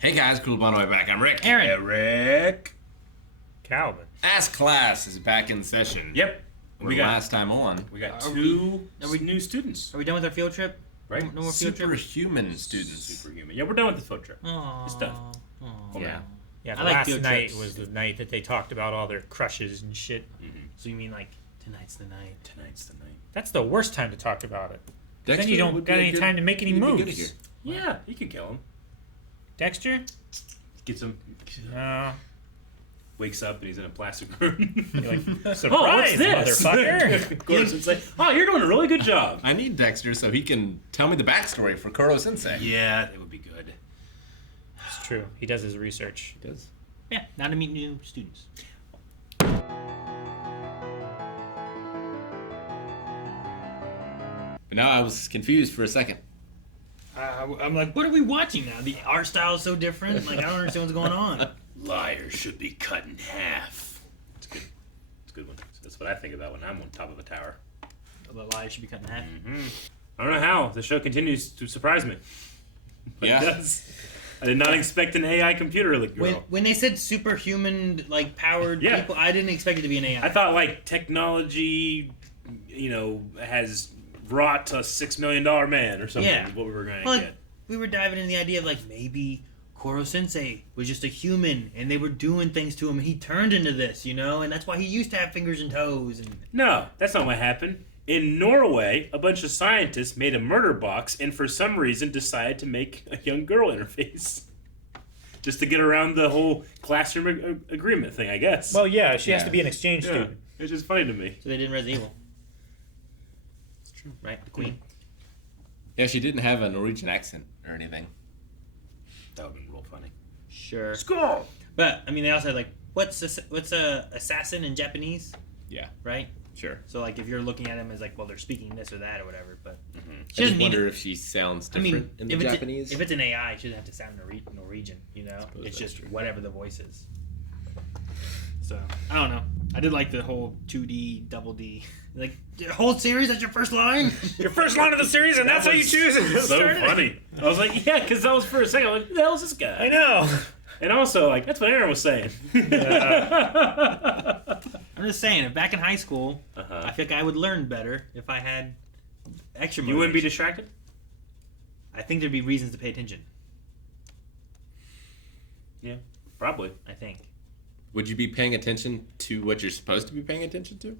Hey guys, cool by the way back. I'm Rick. Aaron. Eric. Calvin. Ask Class is back in session. Yep. We got last time on. We got Are two new students. Are we done with our field trip? Right? No more field trip? Superhuman students. Superhuman. Yeah, we're done with the field trip. Aww. It's done. Aww. Yeah. Yeah, I the like last field night trips. was the night that they talked about all their crushes and shit. So you mean like tonight's the night? Tonight's the night. That's the worst time to talk about it. Dexter Then you don't would got be a any good- time to make any he'd be good moves. here. Yeah, you can kill him. Dexter? Get some. No. Wakes up and he's in a plastic room. You're like, Oh, what's surprise, this? motherfucker! Of course, it's like, oh, you're doing a really good job. I need Dexter so he can tell me the backstory for Kuro Sensei. Yeah, that would be good. It's true. He does his research. He does. Yeah, now to meet new students. But now I was confused for a second. I'm like, what are we watching now? The art style is so different. Like, I don't understand what's going on. Liars should be cut in half. It's good. It's a good one. That's what I think about when I'm on top of a tower. The lie should be cut in half. I don't know how the show continues to surprise me. But Yeah. it does. I did not expect an AI computer girl. When they said superhuman, like, powered Yeah. people, I didn't expect it to be an AI. I thought like technology, has wrought a $6 million man or something. Yeah. Is what we were going to Well, get. we were diving into the idea of, like, maybe Koro Sensei was just a human, and they were doing things to him, and he turned into this, and that's why he used to have fingers and toes. And No, that's not what happened. In Norway, a bunch of scientists made a murder box and for some reason decided to make a young girl interface. Just to get around the whole classroom agreement thing, I guess. Well, yeah, she has Yeah. to be an exchange yeah. student. It's just funny to me. So they didn't Resident Evil. It's true. Right? The Queen. Yeah, she didn't have a Norwegian accent or anything. That would have been real funny. Sure. Score! But, I mean, they also had, like, what's a assassin in Japanese, Yeah, right? sure. So, like, if you're looking at them as, like, well, they're speaking this or that or whatever, but I she just doesn't need wonder to, if she sounds I different mean, in the if Japanese. if it's an AI, it shouldn't have to sound Norwegian, suppose It's that's just true. whatever the voice is. So, I don't know. I did like the whole 2D, double D. Like, the whole series, that's your first line? Your first line of the series, and that's how you choose it. So funny. I was like, yeah, because that was for a second. I was like, who the hell is this guy? I know. And also, like, that's what Aaron was saying. I'm just saying, if back in high school, Uh-huh. I feel like I would learn better if I had extra You wouldn't be motivation. distracted? I think there'd be reasons to pay attention. Yeah, probably. I think. Would you be paying attention to what you're supposed to be paying attention to?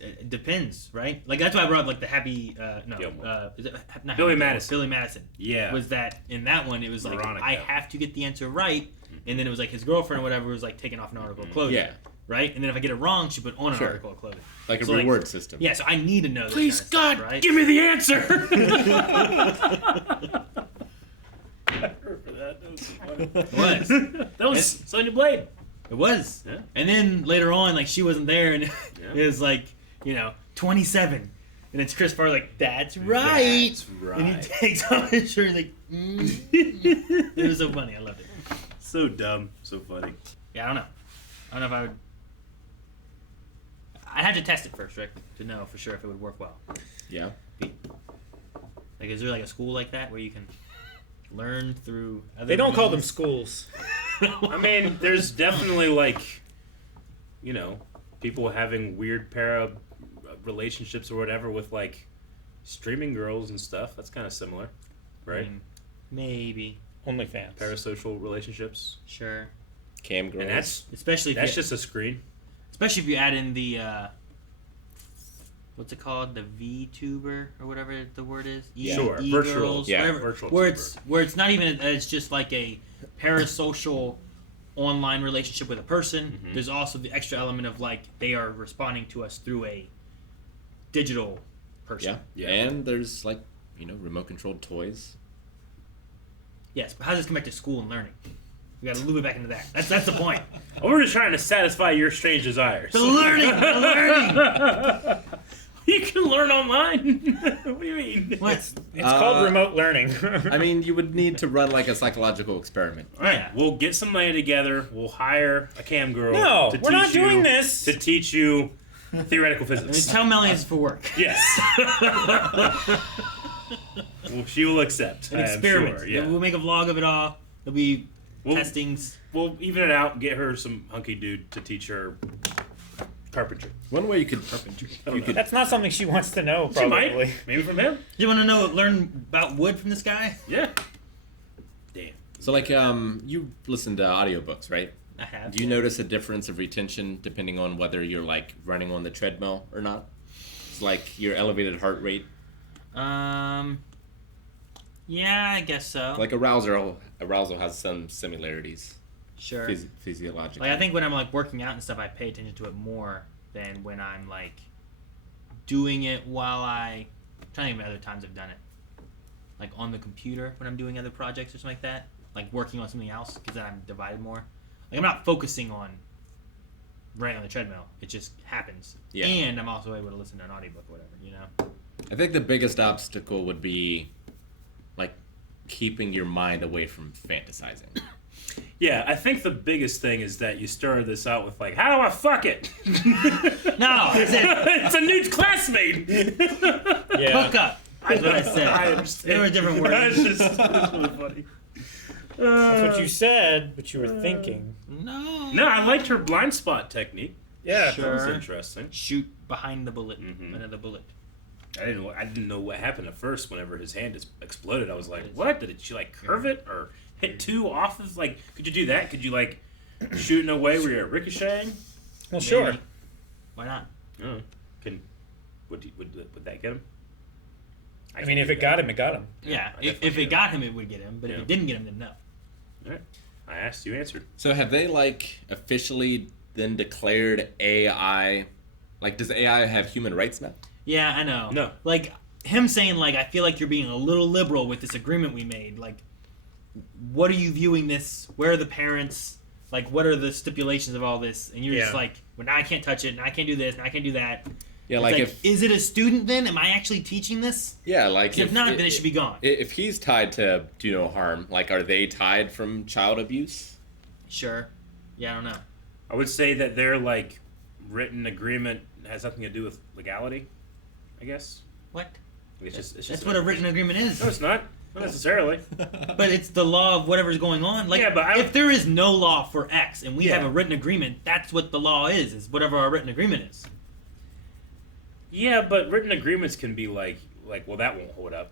It depends, right? Like, that's why I brought up, like, the happy, Gilmore. is it, not Billy Happy Gilmore, Madison. Billy Madison. Yeah. Was that, in that one, it was like, Veronica. I have to get the answer right, and then it was like his girlfriend or whatever was like taking off an article of clothing. Yeah, Right? And then if I get it wrong, she put on an Sure. article of clothing. like a So, like, reward system. Yeah, so I need to know this Please, kind of God, stuff, right? give me the answer! I heard for that. That was so funny. It was. That was Sonya Blade. It was. Yeah. And then later on, like, she wasn't there, and Yeah. it was like, 27. And it's Chris Farley like, that's right. That's And he right. takes off his shirt like, It was so funny. I loved it. So dumb. So funny. Yeah, I don't know. I don't know if I would. I'd have to test it first, Rick, to know for sure if it would work well. Yeah. Like, is there like a school like that where you can learn through other They don't call them means? schools. I mean, there's definitely, like, people having weird relationships or whatever with, like, streaming girls and stuff. That's kind of similar, right? Maybe. OnlyFans. Parasocial relationships. Sure. Cam girls. And that's Especially if just a screen. especially if you add in the what's it called? The VTuber or whatever the word is? Yeah. Sure. E-girls, Virtual. Yeah. whatever, Virtual where tuber. it's not even it's just like a parasocial online relationship with a person. Mhm. There's also the extra element of like they are responding to us through a digital person. Yeah. Yeah. And there's like, remote controlled toys. Yes, but how does this come back to school and learning? We got to loop it back into that. That's the point. We're just trying to satisfy your strange desires. The learning. You can learn online. What do you mean? What? It's called remote learning. I mean, you would need to run like a psychological experiment. All right, Yeah. we'll get some money together. We'll hire a cam girl. No, to we're not teach you- doing this. To teach you theoretical I mean, physics. tell Melanie it's for work. Yes. Well, she will accept. An I am experiment. Sure, yeah. We'll make a vlog of it all. There'll be Well- testings. We'll even it out. Get her some hunky dude to teach her carpentry. One way you could That's not something she wants to know, She probably. might. Maybe from him. You want to learn about wood from this guy? Yeah. Damn. So like you listen to audiobooks, right? I have. Do you notice a difference of retention depending on whether you're like running on the treadmill or not? It's like your elevated heart rate. Yeah, I guess so. Like arousal has some similarities Sure. physiologically. Like I think when I'm like working out and stuff, I pay attention to it more than when I'm like doing it while I'm trying to think of other times I've done it. Like on the computer when I'm doing other projects or something like that. Like working on something else because then I'm divided more. Like I'm not focusing on running on the treadmill. It just happens. Yeah. And I'm also able to listen to an audiobook or whatever, you know? I think the biggest obstacle would be like keeping your mind away from fantasizing. Yeah, I think the biggest thing is that you started this out with like, how do I fuck it? No, I said It's a new classmate. Yeah. hook up. That's what I said. I understand. There were different It's words. just really funny. That's what you said, but you were thinking. No. No, I liked her blind spot technique. Yeah. Sure. That was interesting. Shoot behind the bullet. Mhm. Another bullet. I didn't know what happened at first. Whenever his hand exploded, I was like, "What? Did she like curve it or hit two off of like? Could you do that? Could you like shoot in a way where you're ricocheting? Well, sure. Maybe. Why not? Oh, would that get him? I mean, if it got him, it got him. Yeah, I if definitely it got him, it would get him. But if Yeah. it didn't get him, then no. All right. I asked, you answered. So have they like officially then declared AI? Like, does AI have human rights now? Yeah, I know. No. Like, him saying, like, I feel like you're being a little liberal with this agreement we made. Like, what are you viewing this? Where are the parents? Like, what are the stipulations of all this? And you're just Yeah. like, well, now I can't touch it, and I can't do this, and I can't do that. Yeah, It's like, like, if is it a student then? Am I actually teaching this? yeah, like 'Cause if not, then it should be gone. If he's tied to do no harm, like, are they tied from child abuse? Sure. Yeah, I don't know. I would say that their like written agreement has nothing to do with legality. I guess What? it's just That's what a written agreement is. No, it's not. Not necessarily. But it's the law of whatever's going on. Like, Yeah, but if there is no law for X and we Yeah. have a written agreement, that's what the law is whatever our written agreement is. Yeah, but written agreements can be like, well, that won't hold up.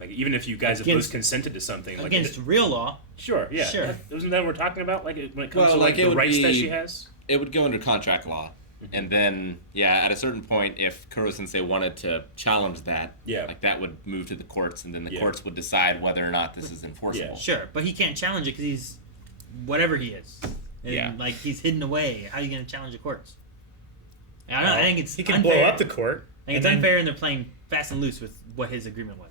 Like, even if you guys have both Against- consented to something, like, Against real law. sure, yeah, Sure. Isn't that what we're talking about? Like, when it comes Well, to like like, it the would rights that be- she has. It would go under contract law. And then, yeah, at a certain point, if Kuro Sensei wanted to challenge that, Yeah. like, that would move to the courts, and then the Yeah. courts would decide whether or not this is enforceable. Sure, but he can't challenge it because he's whatever he is. And, Yeah. like, he's hidden away. How are you going to challenge the courts? I don't know. I think it's He can unfair. blow up the court. I think it's and then- unfair and they're playing fast and loose with what his agreement was.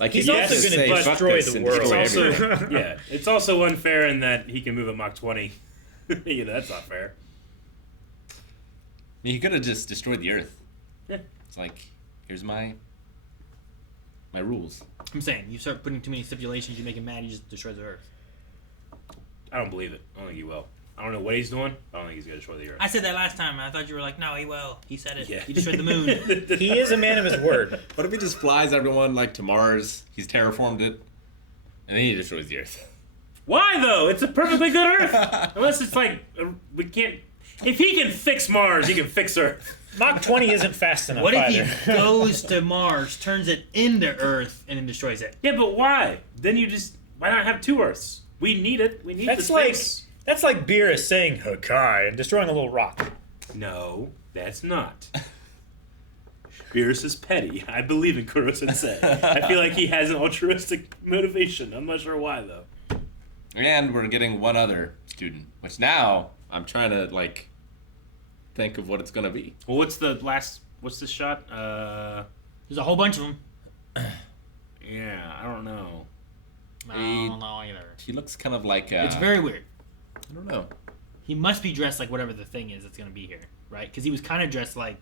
Like, He's he also has to gonna say, "Fuck destroy this," the and world. It's destroy also everything. yeah, it's also unfair in that he can move at Mach 20. You know, that's not fair. He could have just destroyed the Earth. Yeah. It's like, here's my rules. I'm saying, you start putting too many stipulations, you make him mad, he just destroys the earth. I don't believe it. I don't think he will. I don't know what he's doing. I don't think he's gonna destroy the Earth. I said that last time, and I thought you were like, no, he will. He said it. Yeah. He destroyed the moon. He is a man of his word. What if he just flies everyone, like, to Mars, he's terraformed it, and then he destroys the Earth? Why though? It's a perfectly good Earth. Unless it's like we can't. If he can fix Mars, he can fix Earth. Mach 20 isn't fast enough What if either. he goes to Mars, turns it into Earth, and then destroys it? Yeah, but why? Then you just why not have two Earths? We need it. We need That's the like space. that's like Beerus saying Hakai and destroying a little rock. No, that's not. Beerus is petty. I believe in Kuro Sensei. I feel like he has an altruistic motivation. I'm not sure why though. And we're getting one other student, which now I'm trying to, like, think of what it's going to be. Well, what's the shot? There's a whole bunch of them. Yeah, I don't know. I don't know either. He looks kind of like, It's very weird. I don't know. He must be dressed like whatever the thing is that's going to be here, right? Because he was kind of dressed like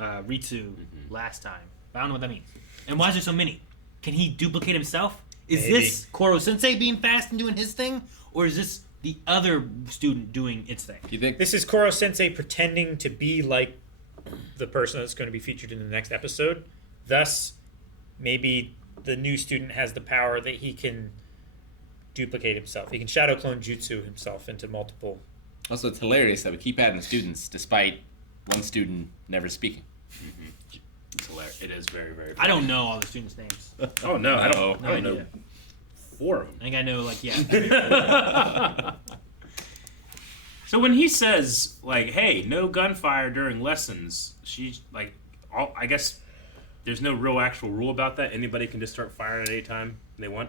Ritsu last time. But I don't know what that means. And why is there so many? Can he duplicate himself? Is Maybe. this Koro Sensei being fast and doing his thing? Or is this the other student doing its thing? Do you think This is Koro Sensei pretending to be like the person that's going to be featured in the next episode. Thus, maybe the new student has the power that he can duplicate himself. He can shadow clone jutsu himself into multiple. Also, it's hilarious that we keep adding students despite one student never speaking. It's hilarious. It is very, very funny. I don't know all the students' names. Oh, no. I don't No know idea. 4 of them. I think I know, like, yeah. So when he says, like, hey, no gunfire during lessons, she's like, I guess there's no real actual rule about that. Anybody can just start firing at any time they want.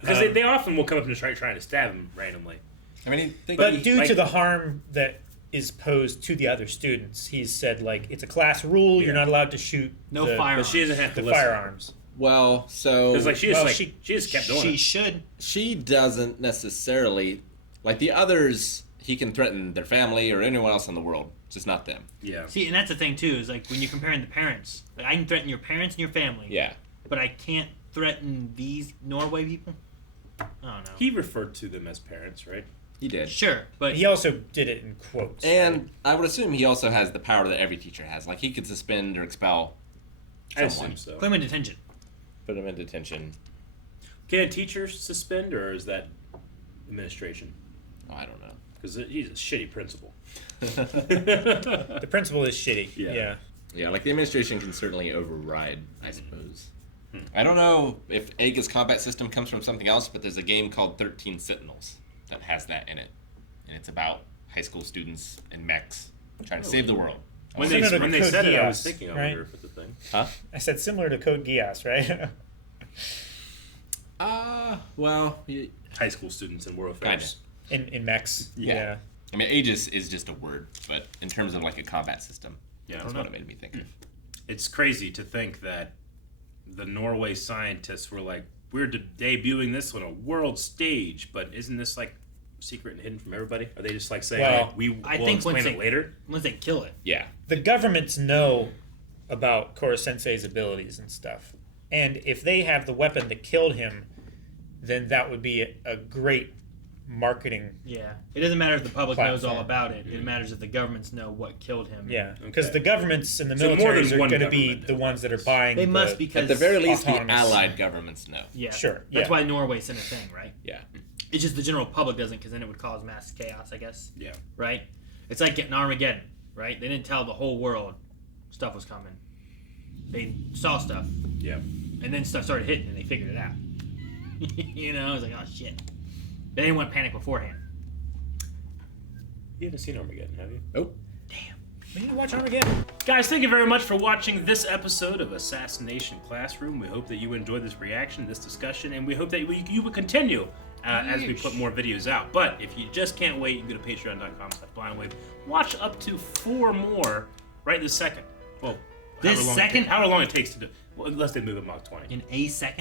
Because they often will come up and trying to stab him randomly. I mean, But due to the harm that is posed to the other students, he's said, like, it's a class rule. Yeah. You're not allowed to shoot No the, firearms. But she doesn't have to the listen. firearms. well, so Because, like, she just kept doing She it. should. she doesn't necessarily like the others. He can threaten their family or anyone else in the world, just not them. Yeah. See, and that's the thing, too, is, like, when you're comparing the parents. Like, I can threaten your parents and your family. Yeah. But I can't threaten these Norway people? I don't know. He referred to them as parents, right? He did. Sure, but He also did it in quotes. And I would assume he also has the power that every teacher has. Like, he could suspend or expel I someone. assume so. put him in detention. Put him in detention. Can a teacher suspend, or is that administration? Oh, I don't know. Because he's a shitty principal. The principal is shitty. Yeah. Yeah. Yeah, like the administration can certainly override, I suppose. I don't know if AEGIS combat system comes from something else, but there's a game called 13 Sentinels that has that in it. And it's about high school students and mechs trying to save the world. When Similar to they Code said it, I was Geass, thinking, I right? wonder if it's a thing. Huh? I said similar to Code Geass, right? Well, High school students in World Kinda. Affairs. in mechs. Yeah. Yeah. I mean, AEGIS is just a word, but in terms of like a combat system, Yeah, I that's don't what know. it made me think of. It's crazy to think that the Norway scientists were like, we're debuting this on a world stage, but isn't this like secret and hidden from everybody? Are they just like saying, Well, like, we will I think explain once it they- later? Once they kill it. Yeah. The governments know about Koro Sensei's abilities and stuff. And if they have the weapon that killed him, then that would be a great marketing. Yeah. It doesn't matter if the public knows all Platform. about it. It matters if the governments know what killed him. Yeah. Because Okay. the governments and the So more militaries than are one going to be government the then. ones that are buying. They must the, because At the very least, the autonomous. Allied governments know. Yeah. Sure, That's yeah. why Norway sent a thing, right? Yeah. It's just the general public doesn't, because then it would cause mass chaos, I guess. Yeah. Right? It's like getting Armageddon, right? They didn't tell the whole world stuff was coming. They saw stuff, Yeah. and then stuff started hitting, and they figured it out. You know, it's like, oh shit. They didn't want panic beforehand. You haven't seen Armageddon, have you? Oh. We need to watch Armageddon. Guys, thank you very much for watching this episode of Assassination Classroom. We hope that you enjoyed this reaction, this discussion, and we hope that you will continue as we put more videos out. But if you just can't wait, you can go to patreon.com/blindwave. Watch up to 4 more right this second. Well, This second? however long it takes to do. Well, unless they move it Mach 20. In a second.